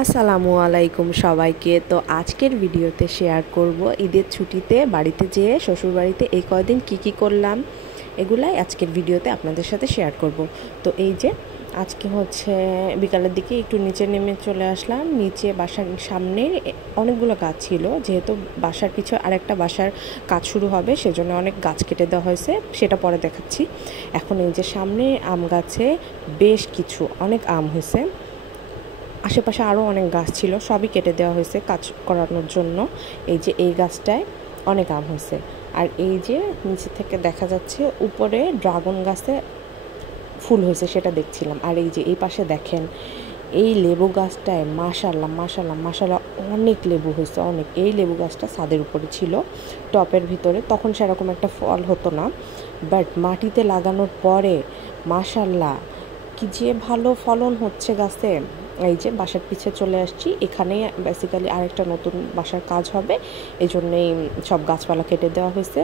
আসসালামু আলাইকুম সবাইকে। তো আজকের ভিডিওতে শেয়ার করব ঈদের ছুটিতে বাড়িতে যেয়ে শ্বশুরবাড়িতে এই কয়দিন কি করলাম, এগুলাই আজকের ভিডিওতে আপনাদের সাথে শেয়ার করব। তো এই যে আজকে হচ্ছে বিকালের দিকে একটু নিচে নেমে চলে আসলাম। নিচে বাসার সামনে অনেকগুলো গাছ ছিল, যেহেতু বাসার পিছু আরেকটা বাসার কাজ শুরু হবে, সেজন্য অনেক গাছ কেটে দেওয়া হয়েছে, সেটা পরে দেখাচ্ছি। এখন এই যে সামনে আম গাছে বেশ কিছু অনেক আম হয়েছে। আশেপাশে আরও অনেক গাছ ছিল, সবই কেটে দেওয়া হয়েছে কাজ করানোর জন্য। এই যে এই গাছটায় অনেক আম হয়েছে। আর এই যে নিচে থেকে দেখা যাচ্ছে উপরে ড্রাগন গাছে ফুল হয়েছে, সেটা দেখছিলাম। আর এই যে এই পাশে দেখেন এই লেবু গাছটায় মাশাল্লাহ মাশাল্লাহ মাশাল্লাহ অনেক লেবু হয়েছে, অনেক। এই লেবু গাছটা ছাদের উপরে ছিল, টপের ভিতরে, তখন সেরকম একটা ফল হতো না, বাট মাটিতে লাগানোর পরে মাশাল্লাহ কি যে ভালো ফলন হচ্ছে গাছে। এই যে বাসার পিছে চলে আসছি, এখানেই বেসিক্যালি আরেকটা নতুন বাসার কাজ হবে, এই জন্যেই সব গাছপালা কেটে দেওয়া হয়েছে।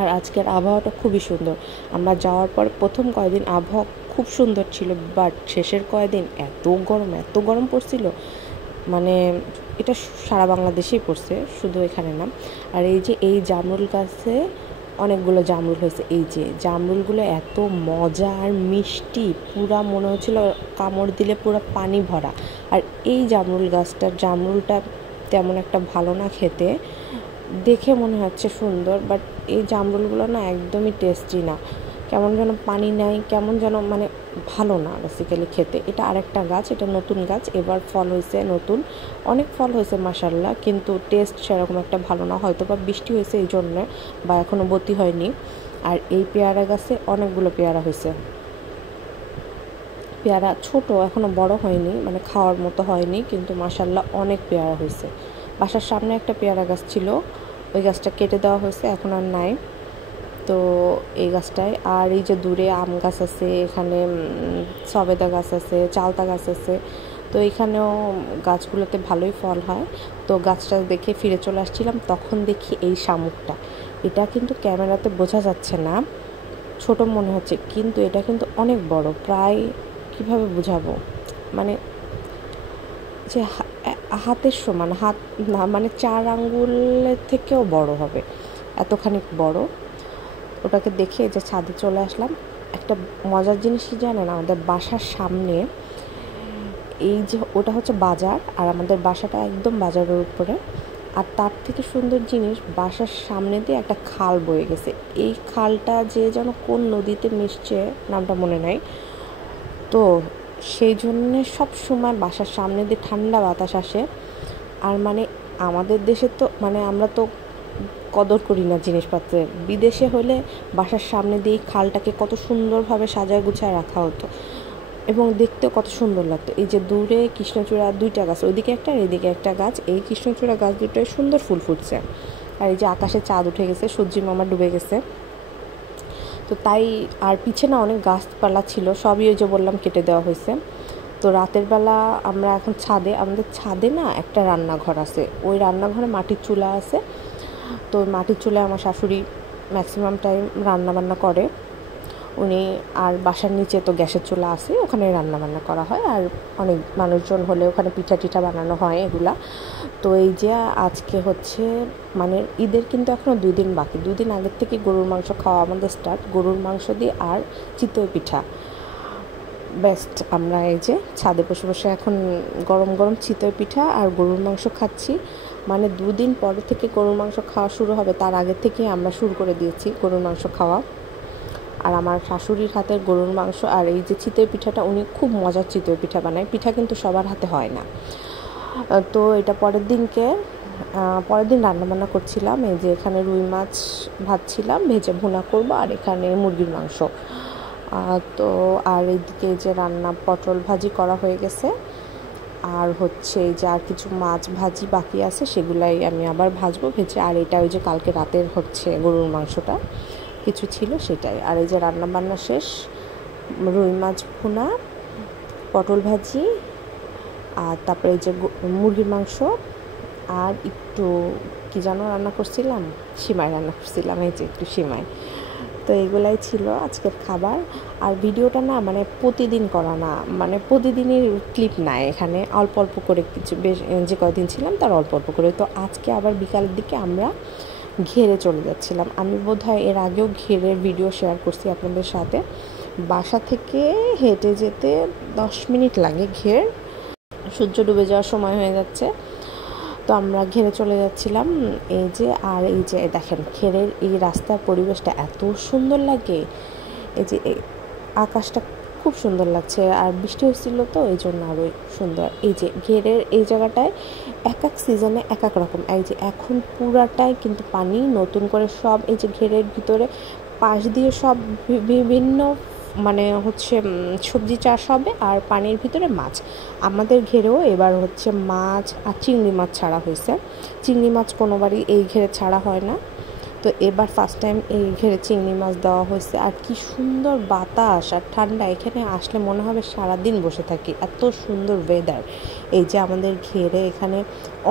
আর আজকের আবহাওয়াটা খুবই সুন্দর। আমরা যাওয়ার পর প্রথম কয়েকদিন আবহাওয়া খুব সুন্দর ছিল, বাট শেষের কয়েকদিন এত গরম পড়ছিল, মানে এটা সারা বাংলাদেশেই পড়ছে, শুধু এখানে না। আর এই যে এই জামরুল গাছে অনেকগুলো জামরুল হয়েছে। এই যে জামরুলগুলো এত মজা আর মিষ্টি, পুরা মনে হচ্ছিল কামড় দিলে পুরো পানি ভরা। আর এই জামরুল গাছটার জামরুলটা তেমন একটা ভালো না খেতে, দেখে মনে হচ্ছে সুন্দর, বাট এই জামরুলগুলো না একদমই টেস্টি না, কেমন যেন পানি নেয়, কেমন যেন মানে ভালো না বেসিক্যালি খেতে। এটা আরেকটা গাছ, এটা নতুন গাছ, এবার ফল হয়েছে নতুন, অনেক ফল হয়েছে মাশাল্লাহ, কিন্তু টেস্ট সেরকম একটা ভালো না, হয়তো বা বৃষ্টি হয়েছে এই জন্য, বা এখনও বতি হয়নি। আর এই পেয়ারা গাছে অনেকগুলো পেয়ারা হয়েছে, পেয়ারা ছোট, এখনও বড় হয়নি, মানে খাওয়ার মতো হয়নি, কিন্তু মাশাল্লাহ অনেক পেয়ারা হয়েছে। বাসার সামনে একটা পেয়ারা গাছ ছিল, ওই গাছটা কেটে দেওয়া হয়েছে, এখন আর নাই। তো এই গাছটায়, আর এই যে দূরে আম গাছ আছে, এখানে সবেদা গাছ আছে, চালতা গাছ আছে, তো এখানেও গাছগুলোতে ভালোই ফল হয়। তো গাছটা দেখে ফিরে চলে আসছিলাম, তখন দেখি এই শামুকটা, এটা কিন্তু ক্যামেরাতে বোঝা যাচ্ছে না, ছোট মনে হচ্ছে, কিন্তু এটা কিন্তু অনেক বড়, প্রায় কিভাবে বোঝাবো, মানে যে হাতের সমান, হাত না মানে 4 আঙ্গুলের থেকেও বড় হবে, এতখানি বড়। ওটাকে দেখে যে ছাদে চলে আসলাম। একটা মজার জিনিস কি জানেন, আমাদের বাসার সামনে এই যে ওটা হচ্ছে বাজার, আর আমাদের বাসাটা একদম বাজারের উপরে। আর তার থেকে সুন্দর জিনিস, বাসার সামনে দিয়ে একটা খাল বয়ে গেছে। এই খালটা যে যেন কোন নদীতে মিশছে, নামটা মনে নাই। তো সেই জন্যে সব সময় বাসার সামনে দিয়ে ঠান্ডা বাতাস আসে। আর মানে আমাদের দেশে তো মানে আমরা তো কদর করি না জিনিসপত্রের, বিদেশে হলে বাসার সামনে দিয়ে খালটাকে কত সুন্দরভাবে সাজায় গুছায় রাখা হতো, এবং দেখতেও কত সুন্দর লাগতো। এই যে দূরে কৃষ্ণচূড়া দুইটা গাছ, ওইদিকে একটা আর এইদিকে একটা গাছ, এই কৃষ্ণচূড়া গাছ দুটোয় সুন্দর ফুল ফুটছে। আর এই যে আকাশে চাঁদ উঠে গেছে, সূর্যি মামা ডুবে গেছে, তো তাই। আর পিছনে অনেক গাছপালা ছিল, সবই ওই যে বললাম কেটে দেওয়া হয়েছে। তো রাতের বেলা আমরা এখন ছাদে, আমাদের ছাদে না একটা রান্নাঘর আছে, ওই রান্নাঘরে মাটির চুলা আছে। তো মাটির চুলায় আমার শাশুড়ি ম্যাক্সিমাম টাইম রান্নাবান্না করে উনি, আর বাসার নিচে তো গ্যাসের চুলা আছে, ওখানে রান্নাবান্না করা হয়। আর অনেক মানুষজন হলে ওখানে পিঠা টিঠা বানানো হয় এগুলা। তো এই যে আজকে হচ্ছে মানে ঈদের কিন্তু এখনও 2 দিন বাকি, 2 দিন আগের থেকে গরুর মাংস খাওয়া আমাদের স্টার্ট, গরুর মাংস দিয়ে আর চিতই পিঠা বেস্ট। আমরা এই যে ছাদে বসে বসে এখন গরম গরম চিতই পিঠা আর গরুর মাংস খাচ্ছি, মানে 2 দিন পরে থেকে গরুর মাংস খাওয়া শুরু হবে, তার আগে থেকে আমরা শুরু করে দিয়েছি গরুর মাংস খাওয়া। আর আমার শাশুড়ির হাতের গরুর মাংস আর এই যে চিতই পিঠাটা, উনি খুব মজার চিতই পিঠা বানায়, পিঠা কিন্তু সবার হাতে হয় না। তো এটা পরের দিন রান্নাবান্না করছিলাম। এই যে এখানে রুই মাছ ভাজছিলাম, ভেজে ভুনা করবো, আর এখানে মুরগির মাংস। তো আর এইদিকে যে রান্না পটল ভাজি করা হয়ে গেছে, আর হচ্ছে এই যে আর কিছু মাছ ভাজি বাকি আছে, সেগুলাই আমি আবার ভাজবো ভেজে। আর এটা ওই যে কালকে রাতের হচ্ছে গরুর মাংসটা কিছু ছিল সেটাই। আর এই যে রান্না বান্না শেষ, রুই মাছ ভুনা, পটল ভাজি, আর তারপরে এই যে মুরগির মাংস, আর একটু কি যেন রান্না করছিলাম, সিমাই রান্না করছিলাম, এই যে একটু সিমাই। তো এগুলাই ছিল আজকের খাবার। আর ভিডিওটা না মানে প্রতিদিন করা না, মানে প্রতিদিনের ক্লিপ না, এখানে অল্প অল্প করে কিছু বেশ যে কয়দিন ছিলাম তার অল্প অল্প করে। তো আজকে আবার বিকালের দিকে আমরা ঘেরে চলে যাচ্ছিলাম। আমি বোধহয় এর আগেও ঘেরের ভিডিও শেয়ার করছি আপনাদের সাথে। বাসা থেকে হেঁটে যেতে 10 মিনিট লাগে ঘের, সূর্য ডুবে যাওয়ার সময় হয়ে যাচ্ছে। তো আমরা ঘেরে চলে যাচ্ছিলাম। এই যে আর এই যে দেখেন ঘেরের এই রাস্তার পরিবেশটা এত সুন্দর লাগে, এই যে আকাশটা খুব সুন্দর লাগছে, আর বৃষ্টি হচ্ছিল তো এই জন্য আরও সুন্দর। এই যে ঘেরের এই জায়গাটায় এক এক সিজনে এক এক রকম। এই যে এখন পুরাটাই কিন্তু পানি, নতুন করে সব এই যে ঘেরের ভিতরে পাশ দিয়ে সব বিভিন্ন মানে হচ্ছে সবজি চাষ হবে, আর পানির ভিতরে মাছ। আমাদের ঘেরেও এবার হচ্ছে মাছ আর চিংড়ি মাছ ছাড়া হয়েছে। চিংড়ি মাছ কোনোবারই এই ঘেরে ছাড়া হয় না, তো এবার ফার্স্ট টাইম এই ঘেরে চিংড়ি মাছ দেওয়া হয়েছে। আর কি সুন্দর বাতাস আর ঠান্ডা, এখানে আসলে মনে হবে সারাদিন বসে থাকি, এত সুন্দর ওয়েদার। এই যে আমাদের ঘেরে এখানে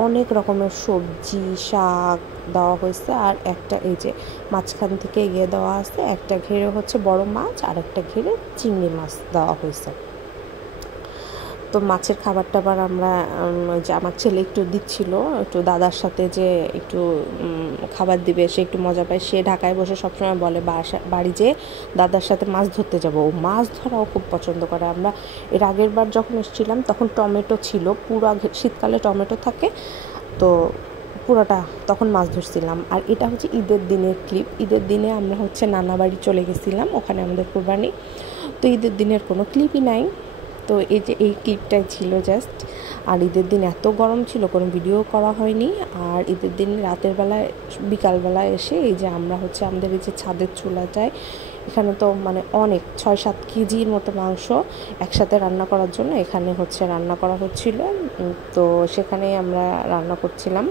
অনেক রকমের সবজি শাক দেওয়া হয়েছে, আর একটা এই যে মাঝখান থেকে এগিয়ে দেওয়া আছে, একটা ঘেরে হচ্ছে বড় মাছ আর একটা ঘেরে চিংড়ি মাছ দেওয়া হয়েছে। তো মাছের খাবার টাবার আমরা যে আমার ছেলে একটু দিচ্ছিল, একটু দাদার সাথে যে একটু খাবার দিবে, সে একটু মজা পায়। সে ঢাকায় বসে সবসময় বলে বাড়ি যেয়ে দাদার সাথে মাছ ধরতে যাব। ও মাছ ধরাও খুব পছন্দ করে। আমরা এর আগের বার যখন এসেছিলাম তখন টমেটো ছিল, পুরো শীতকালে টমেটো থাকে, তো পুরোটা তখন মাছ ধরছিলাম। আর এটা হচ্ছে ঈদের দিনের ক্লিপ। ঈদের দিনে আমরা হচ্ছে নানা বাড়ি চলে গেছিলাম, ওখানে আমাদের কোরবানি। তো ঈদের দিনের কোনো ক্লিপই নাই, তো এই যে এই ক্লিপটাই ছিল জাস্ট। আর ঈদের দিন এত গরম ছিল, কোনো ভিডিও করা হয়নি। আর ঈদের দিন রাতের বেলায় বিকালবেলায় এসে এই যে আমরা হচ্ছে আমাদের এই যে ছাদের চুলাটায়, এখানে তো মানে অনেক 6-7 কেজির মতো মাংস একসাথে রান্না করার জন্য এখানে হচ্ছে রান্না করা হচ্ছিল। তো সেখানেই আমরা রান্না করছিলাম।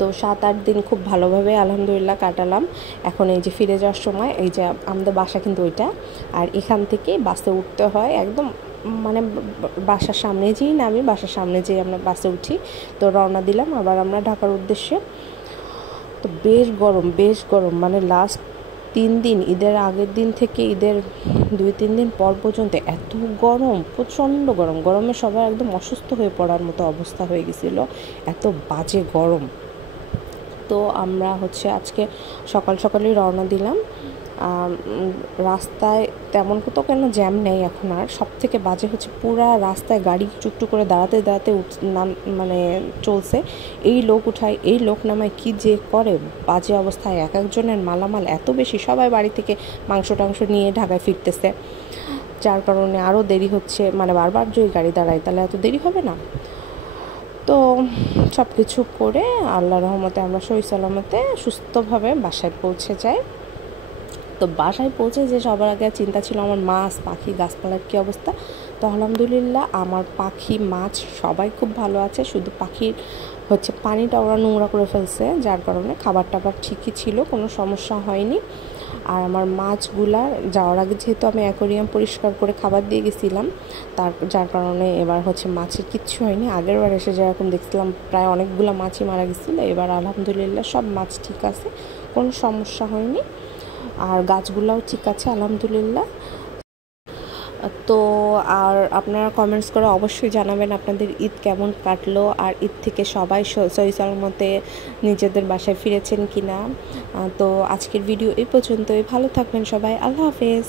তো 7-8 দিন খুব ভালোভাবে আলহামদুলিল্লাহ কাটালাম। এখন এই যে ফিরে যাওয়ার সময়, এই যে আমাদের বাসা কিন্তু ওইটা, আর এখান থেকে বাসে উঠতে হয় একদম মানে বাসার সামনে যেই নামি, বাসার সামনে যেই আমরা বাসে উঠি। তো রওনা দিলাম আবার আমরা ঢাকার উদ্দেশ্যে। তো বেশ গরম মানে লাস্ট 3 দিন, ঈদের আগের দিন থেকে ঈদের 2-3 দিন পর পর্যন্ত এত গরম, প্রচণ্ড গরম। গরমে সবাই একদম অসুস্থ হয়ে পড়ার মতো অবস্থা হয়ে গেছিল, এত বাজে গরম। তো আমরা হচ্ছে আজকে সকাল সকালই রওনা দিলাম। রাস্তায় তেমন তো কেন জ্যাম নেই এখন। আর সব থেকে বাজে হচ্ছে পুরা রাস্তায় গাড়ি চুকটু করে দাঁড়াতে দাঁড়াতে মানে চলছে, এই লোক উঠায় এই লোক নামায়, কি যে করে বাজে অবস্থায়। এক একজনের মালামাল এত বেশি, সবাই বাড়ি থেকে মাংস টাংস নিয়ে ঢাকায় ফিরতেছে, যার কারণে আরও দেরি হচ্ছে। মানে বারবার যদি গাড়ি দাঁড়ায় তাহলে এত দেরি হবে না। তো সব কিছু করে আল্লাহর রহমতে আমরা সহি সালামতে সুস্থভাবে বাসায় পৌঁছে যাই। তো বাসায় পৌঁছে যে সবার আগে চিন্তা ছিল আমার মাছ পাখি গাছপালার কী অবস্থা। তো আলহামদুলিল্লাহ আমার পাখি মাছ সবাই খুব ভালো আছে, শুধু পাখির হচ্ছে পানিটা ওরা নোংরা করে ফেলছে, যার কারণে খাবার টাবার ঠিকই ছিল, কোনো সমস্যা হয়নি। আর আমার মাছগুলা যাওয়ার আগে যেহেতু আমি অ্যাকোরিয়াম পরিষ্কার করে খাবার দিয়ে গেছিলাম, যার কারণে এবার হচ্ছে মাছের কিচ্ছু হয়নি। আগের বার এসে যেরকম দেখছিলাম প্রায় অনেকগুলো মাছই মারা গেছিলো, এবার আলহামদুলিল্লাহ সব মাছ ঠিক আছে, কোনো সমস্যা হয়নি। আর গাছগুলোও ঠিক আছে আলহামদুলিল্লাহ। তো আর আপনারা কমেন্টস করে অবশ্যই জানাবেন আপনাদের ঈদ কেমন কাটলো, আর ঈদ থেকে সবাই সহি সালামতে নিজেদের বাসায় ফিরেছেন কিনা। তো আজকের ভিডিও এই পর্যন্তই, ভালো থাকবেন সবাই, আল্লাহ হাফেজ।